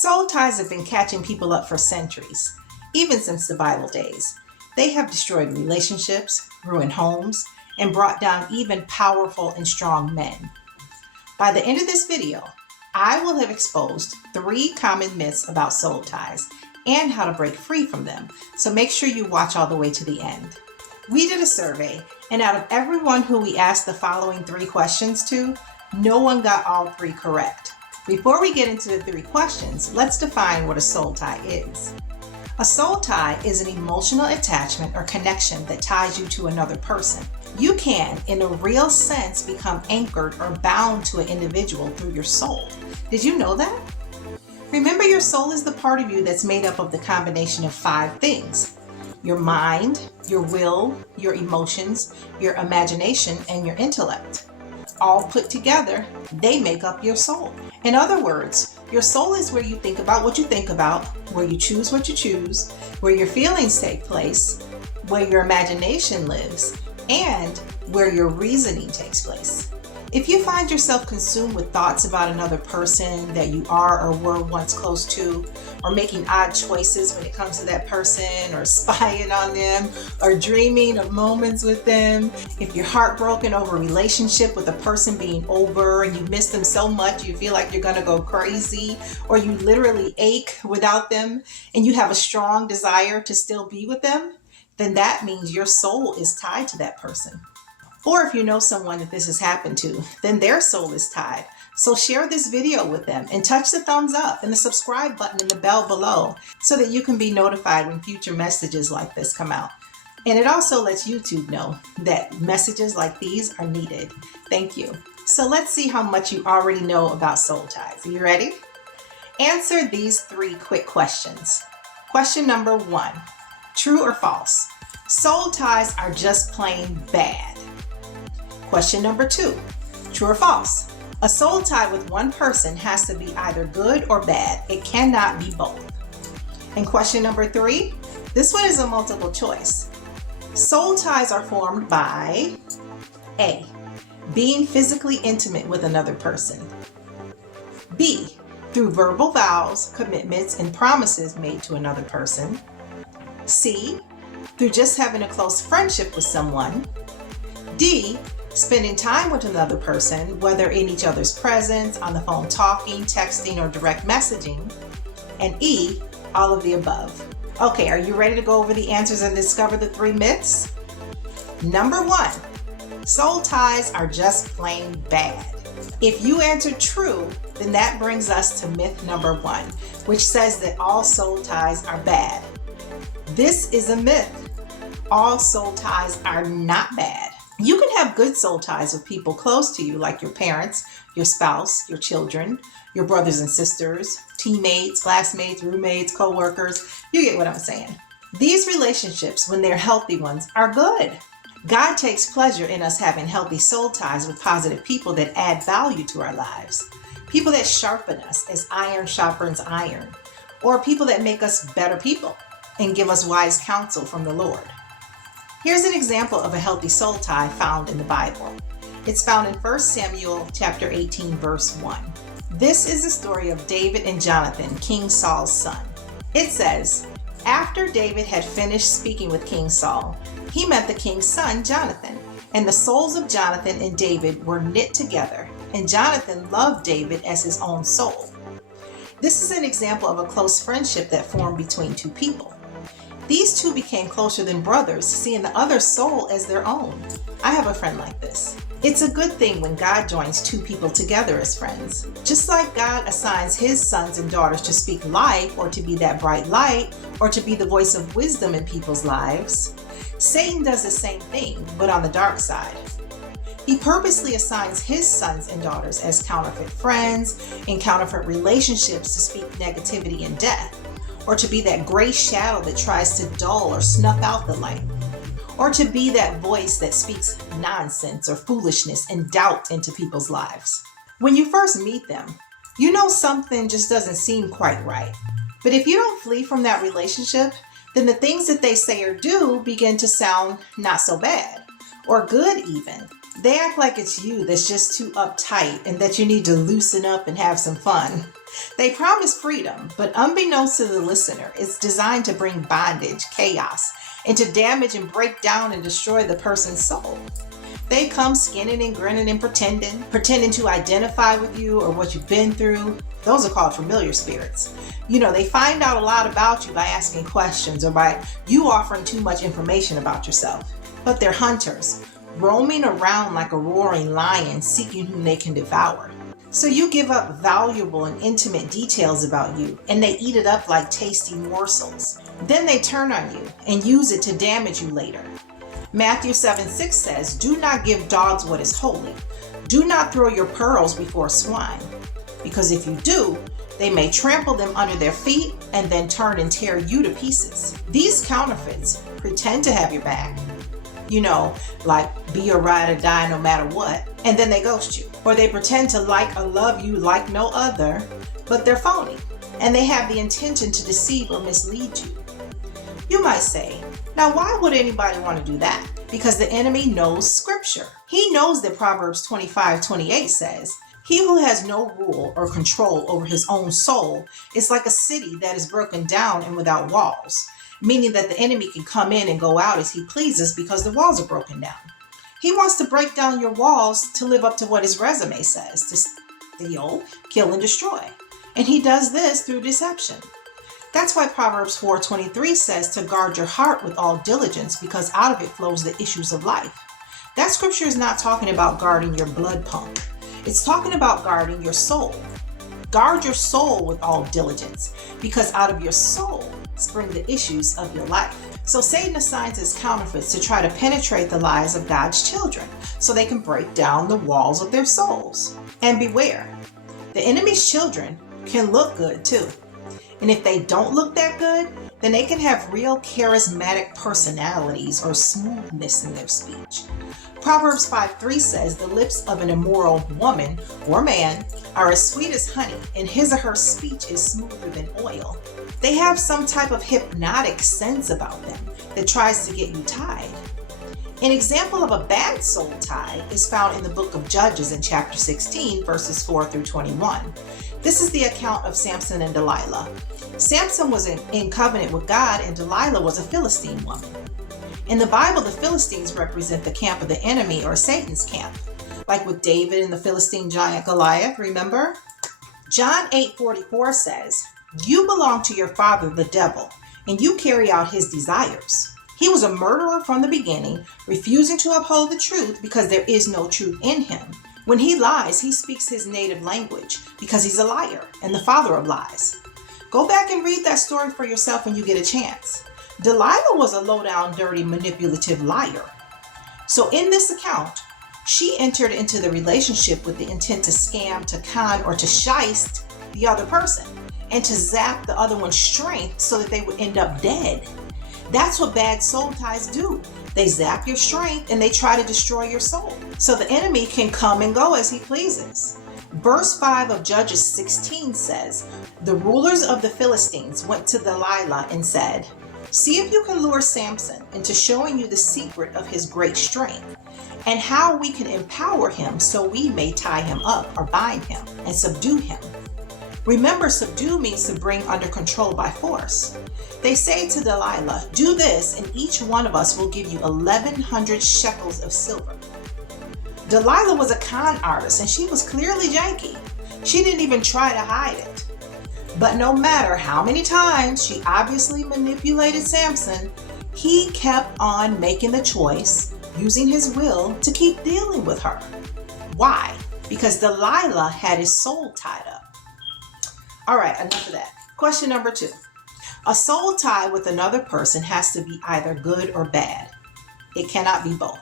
Soul ties have been catching people up for centuries, even since the Bible days. They have destroyed relationships, ruined homes, and brought down even powerful and strong men. By the end of this video, I will have exposed 3 common myths about soul ties and how to break free from them, so make sure you watch all the way to the end. We did a survey, and out of everyone who we asked the following 3 questions to, no one got all 3 correct. Before we get into the 3 questions, let's define what a soul tie is. A soul tie is an emotional attachment or connection that ties you to another person. You can, in a real sense, become anchored or bound to an individual through your soul. Did you know that? Remember, your soul is the part of you that's made up of the combination of 5 things: your mind, your will, your emotions, your imagination, and your intellect. All put together, they make up your soul. In other words, your soul is where you think about what you think about, where you choose what you choose, where your feelings take place, where your imagination lives, and where your reasoning takes place. If you find yourself consumed with thoughts about another person that you are or were once close to, or making odd choices when it comes to that person, or spying on them, or dreaming of moments with them, if you're heartbroken over a relationship with a person being over and you miss them so much you feel like you're gonna go crazy, or you literally ache without them and you have a strong desire to still be with them, then that means your soul is tied to that person. Or if you know someone that this has happened to, then their soul is tied. So share this video with them and touch the thumbs up and the subscribe button and the bell below so that you can be notified when future messages like this come out. And it also lets YouTube know that messages like these are needed. Thank you. So let's see how much you already know about soul ties. Are you ready? Answer these 3 quick questions. Question number 1, true or false? Soul ties are just plain bad. Question number 2, true or false? A soul tie with one person has to be either good or bad. It cannot be both. And question number 3, this one is a multiple choice. Soul ties are formed by A, being physically intimate with another person. B, through verbal vows, commitments, and promises made to another person. C, through just having a close friendship with someone. D, spending time with another person, whether in each other's presence, on the phone talking, texting, or direct messaging. And E, all of the above. Okay, are you ready to go over the answers and discover the 3 myths? Number 1, soul ties are just plain bad. If you answered true, then that brings us to myth number 1, which says that all soul ties are bad. This is a myth. All soul ties are not bad. You can have good soul ties with people close to you, like your parents, your spouse, your children, your brothers and sisters, teammates, classmates, roommates, co-workers. You get what I'm saying. These relationships, when they're healthy ones, are good. God takes pleasure in us having healthy soul ties with positive people that add value to our lives. People that sharpen us as iron sharpens iron, or people that make us better people and give us wise counsel from the Lord. Here's an example of a healthy soul tie found in the Bible. It's found in 1 Samuel chapter 18, verse 1. This is the story of David and Jonathan, King Saul's son. It says, after David had finished speaking with King Saul, he met the king's son, Jonathan, and the souls of Jonathan and David were knit together, and Jonathan loved David as his own soul. This is an example of a close friendship that formed between 2 people. These 2 became closer than brothers, seeing the other soul as their own. I have a friend like this. It's a good thing when God joins 2 people together as friends. Just like God assigns his sons and daughters to speak life, or to be that bright light, or to be the voice of wisdom in people's lives, Satan does the same thing, but on the dark side. He purposely assigns his sons and daughters as counterfeit friends and counterfeit relationships to speak negativity and death, or to be that gray shadow that tries to dull or snuff out the light, or to be that voice that speaks nonsense or foolishness and doubt into people's lives. When you first meet them, you know something just doesn't seem quite right. But if you don't flee from that relationship, then the things that they say or do begin to sound not so bad, or good even. They act like it's you that's just too uptight and that you need to loosen up and have some fun. They promise freedom, but unbeknownst to the listener, it's designed to bring bondage, chaos, and to damage and break down and destroy the person's soul. They come skinning and grinning and pretending to identify with you or what you've been through. Those are called familiar spirits. They find out a lot about you by asking questions or by you offering too much information about yourself. But they're hunters, roaming around like a roaring lion, seeking whom they can devour. So you give up valuable and intimate details about you, and they eat it up like tasty morsels. Then they turn on you and use it to damage you later. Matthew 7:6 says, "Do not give dogs what is holy. Do not throw your pearls before swine, because if you do, they may trample them under their feet and then turn and tear you to pieces." These counterfeits pretend to have your back, like be your ride or die no matter what, and then they ghost you. Or they pretend to like or love you like no other, but they're phony, and they have the intention to deceive or mislead you. You might say, now why would anybody want to do that? Because the enemy knows scripture. He knows that Proverbs 25:28 says, "He who has no rule or control over his own soul is like a city that is broken down and without walls," meaning that the enemy can come in and go out as he pleases because the walls are broken down. He wants to break down your walls to live up to what his resume says, to steal, kill, and destroy. And he does this through deception. That's why Proverbs 4:23 says to guard your heart with all diligence, because out of it flows the issues of life. That scripture is not talking about guarding your blood pump. It's talking about guarding your soul. Guard your soul with all diligence, because out of your soul spring the issues of your life. So Satan assigns his counterfeits to try to penetrate the lives of God's children so they can break down the walls of their souls. And beware, the enemy's children can look good too. And if they don't look that good, then they can have real charismatic personalities or smoothness in their speech. Proverbs 5:3 says, "The lips of an immoral woman or man are as sweet as honey, and his or her speech is smoother than oil." They have some type of hypnotic sense about them that tries to get you tied. An example of a bad soul tie is found in the book of Judges in chapter 16, verses 4 through 21. This is the account of Samson and Delilah. Samson was in covenant with God, and Delilah was a Philistine woman. In the Bible, the Philistines represent the camp of the enemy, or Satan's camp, like with David and the Philistine giant Goliath, remember? John 8:44 says, "You belong to your father, the devil, and you carry out his desires. He was a murderer from the beginning, refusing to uphold the truth because there is no truth in him. When he lies, he speaks his native language because he's a liar and the father of lies." Go back and read that story for yourself when you get a chance. Delilah was a low-down, dirty, manipulative liar. So in this account, she entered into the relationship with the intent to scam, to con, or to shyst the other person, and to zap the other one's strength so that they would end up dead. That's what bad soul ties do. They zap your strength and they try to destroy your soul, so the enemy can come and go as he pleases. Verse 5 of Judges 16 says, "The rulers of the Philistines went to Delilah and said, 'See if you can lure Samson into showing you the secret of his great strength, and how we can empower him so we may tie him up or bind him and subdue him.'" Remember, subdue means to bring under control by force. They say to Delilah, "Do this, and each one of us will give you 1,100 shekels of silver." Delilah was a con artist, and she was clearly janky. She didn't even try to hide it. But no matter how many times she obviously manipulated Samson, he kept on making the choice, using his will to keep dealing with her. Why? Because Delilah had his soul tied up. All right, enough of that. Question number 2. A soul tie with another person has to be either good or bad. It cannot be both.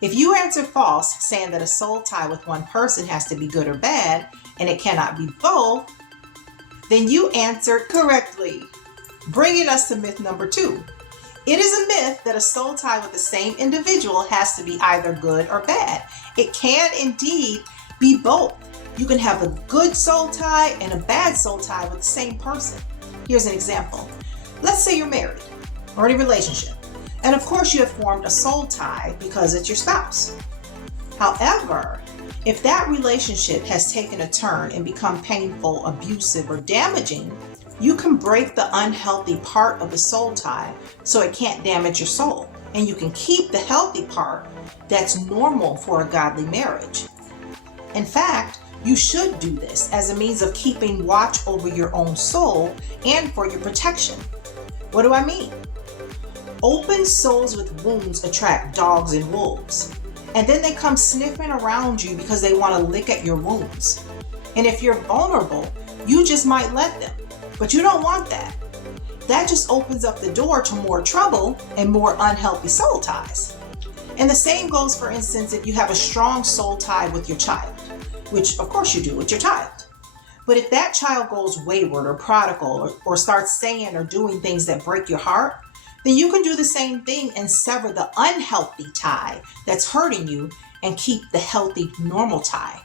If you answer false, saying that a soul tie with one person has to be good or bad, and it cannot be both, then you answered correctly. Bringing us to myth number 2. It is a myth that a soul tie with the same individual has to be either good or bad. It can indeed be both. You can have a good soul tie and a bad soul tie with the same person. Here's an example. Let's say you're married or in a relationship, and of course you have formed a soul tie because it's your spouse. However, If that relationship has taken a turn and become painful, abusive, or damaging, you can break the unhealthy part of the soul tie so it can't damage your soul. And you can keep the healthy part that's normal for a godly marriage. In fact, you should do this as a means of keeping watch over your own soul and for your protection. What do I mean? Open souls with wounds attract dogs and wolves. And then they come sniffing around you because they want to lick at your wounds. And if you're vulnerable, you just might let them. But you don't want that. That just opens up the door to more trouble and more unhealthy soul ties. And the same goes, for instance, if you have a strong soul tie with your child, which of course you do with your child. But if that child goes wayward or prodigal or starts saying or doing things that break your heart, then you can do the same thing and sever the unhealthy tie that's hurting you and keep the healthy, normal tie.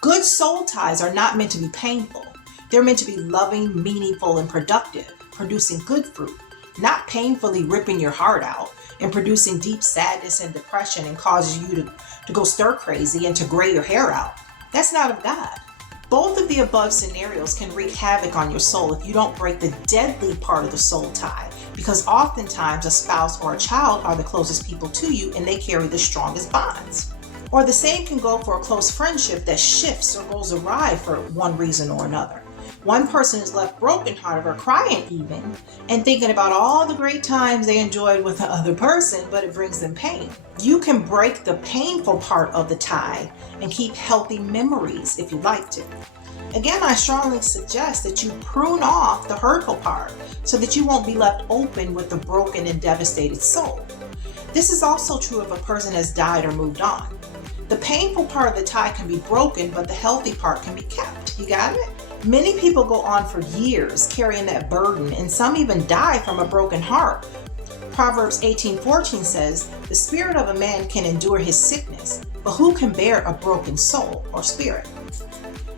Good soul ties are not meant to be painful. They're meant to be loving, meaningful, and productive, producing good fruit, not painfully ripping your heart out and producing deep sadness and depression and causes you to go stir crazy and to gray your hair out. That's not of God. Both of the above scenarios can wreak havoc on your soul if you don't break the deadly part of the soul tie, because oftentimes a spouse or a child are the closest people to you and they carry the strongest bonds. Or the same can go for a close friendship that shifts or goes awry for one reason or another. One person is left brokenhearted or crying even and thinking about all the great times they enjoyed with the other person, but it brings them pain. You can break the painful part of the tie and keep healthy memories if you'd like to. Again, I strongly suggest that you prune off the hurtful part so that you won't be left open with a broken and devastated soul. This is also true if a person has died or moved on. The painful part of the tie can be broken, but the healthy part can be kept. You got it? Many people go on for years carrying that burden, and some even die from a broken heart. Proverbs 18:14 says, "The spirit of a man can endure his sickness, but who can bear a broken soul or spirit?"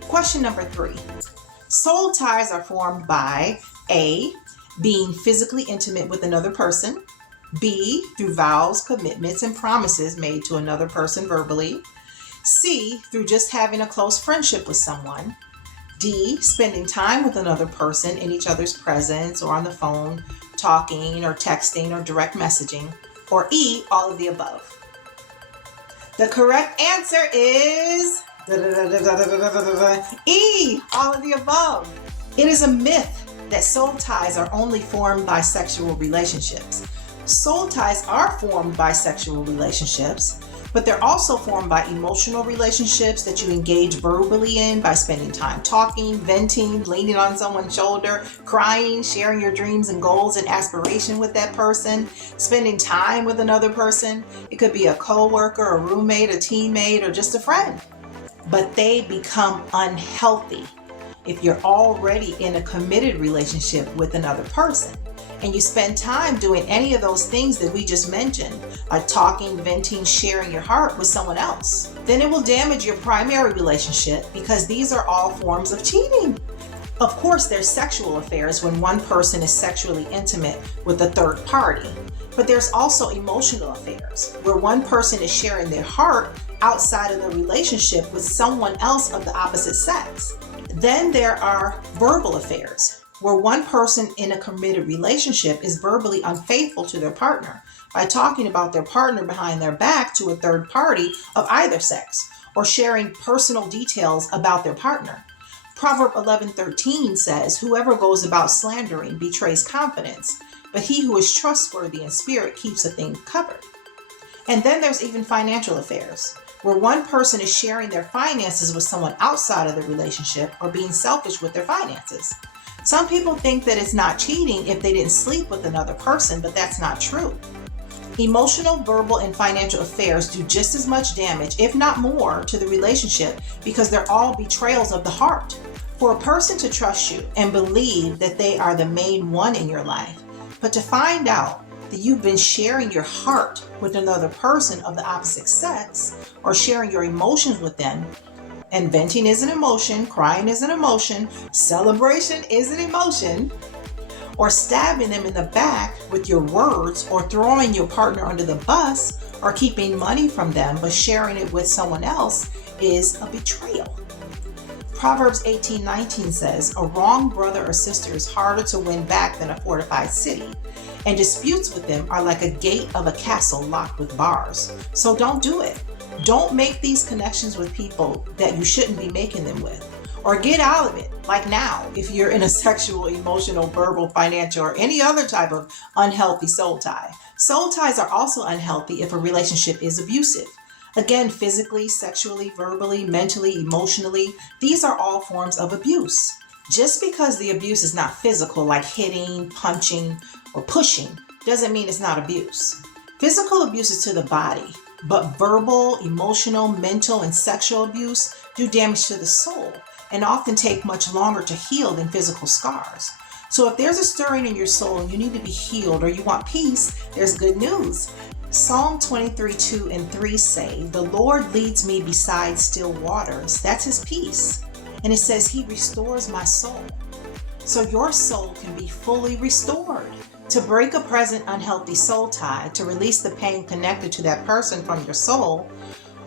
Question number 3. Soul ties are formed by A, being physically intimate with another person, B, through vows, commitments, and promises made to another person verbally, C, through just having a close friendship with someone, D, spending time with another person in each other's presence or on the phone, talking or texting or direct messaging, or E, all of the above. The correct answer is E, all of the above. It is a myth that soul ties are only formed by sexual relationships. Soul ties are formed by sexual relationships, but they're also formed by emotional relationships that you engage verbally in by spending time talking, venting, leaning on someone's shoulder, crying, sharing your dreams and goals and aspiration with that person, spending time with another person. It could be a coworker, a roommate, a teammate, or just a friend. But they become unhealthy if you're already in a committed relationship with another person, and you spend time doing any of those things that we just mentioned, like talking, venting, sharing your heart with someone else, then it will damage your primary relationship, because these are all forms of cheating. Of course, there's sexual affairs when one person is sexually intimate with a third party, but there's also emotional affairs where one person is sharing their heart outside of the relationship with someone else of the opposite sex. Then there are verbal affairs, where one person in a committed relationship is verbally unfaithful to their partner by talking about their partner behind their back to a third party of either sex, or sharing personal details about their partner. Proverbs 11:13 says, "Whoever goes about slandering betrays confidence, but he who is trustworthy in spirit keeps a thing covered." And then there's even financial affairs, where one person is sharing their finances with someone outside of the relationship or being selfish with their finances. Some people think that it's not cheating if they didn't sleep with another person, but that's not true. Emotional, verbal, and financial affairs do just as much damage, if not more, to the relationship, because they're all betrayals of the heart. For a person to trust you and believe that they are the main one in your life, but to find out that you've been sharing your heart with another person of the opposite sex, or sharing your emotions with them, and venting is an emotion, crying is an emotion, celebration is an emotion, or stabbing them in the back with your words, or throwing your partner under the bus, or keeping money from them but sharing it with someone else, is a betrayal. Proverbs 18:19 says, a wrong brother or sister is harder to win back than a fortified city, and disputes with them are like a gate of a castle locked with bars. So don't do it. Don't make these connections with people that you shouldn't be making them with. Or get out of it, like now, if you're in a sexual, emotional, verbal, financial, or any other type of unhealthy soul tie. Soul ties are also unhealthy if a relationship is abusive. Again, physically, sexually, verbally, mentally, emotionally, these are all forms of abuse. Just because the abuse is not physical, like hitting, punching, or pushing, doesn't mean it's not abuse. Physical abuse is to the body, but verbal, emotional, mental, and sexual abuse do damage to the soul and often take much longer to heal than physical scars. So if there's a stirring in your soul and you need to be healed or you want peace, there's good news. Psalm 23:2-3 say, the Lord leads me beside still waters. That's his peace. And it says he restores my soul. So your soul can be fully restored. To break a present unhealthy soul tie, to release the pain connected to that person from your soul,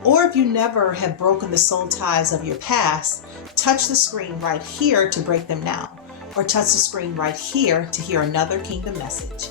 or if you never have broken the soul ties of your past, touch the screen right here to break them now, or touch the screen right here to hear another kingdom message.